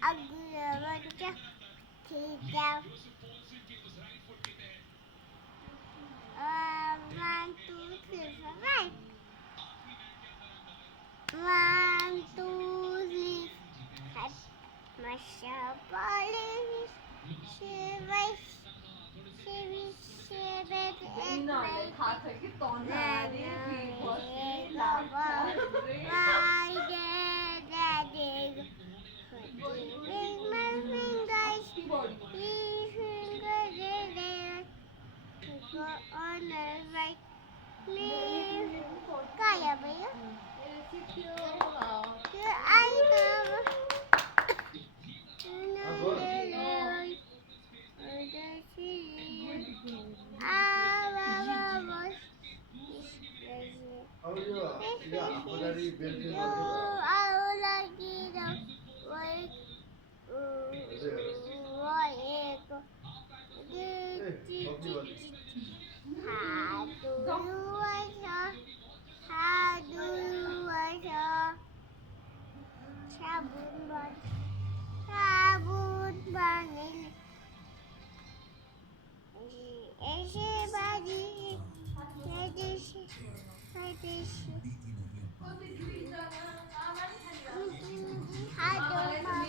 Agulavarga Kita 1, 2, 3, 4, 5. 1, 2, 3. Masha Polish Shivish Shivish Shivit and Why did Ring my fingers go on the right me kaya ba yun? I sabun bangin everybody Hadi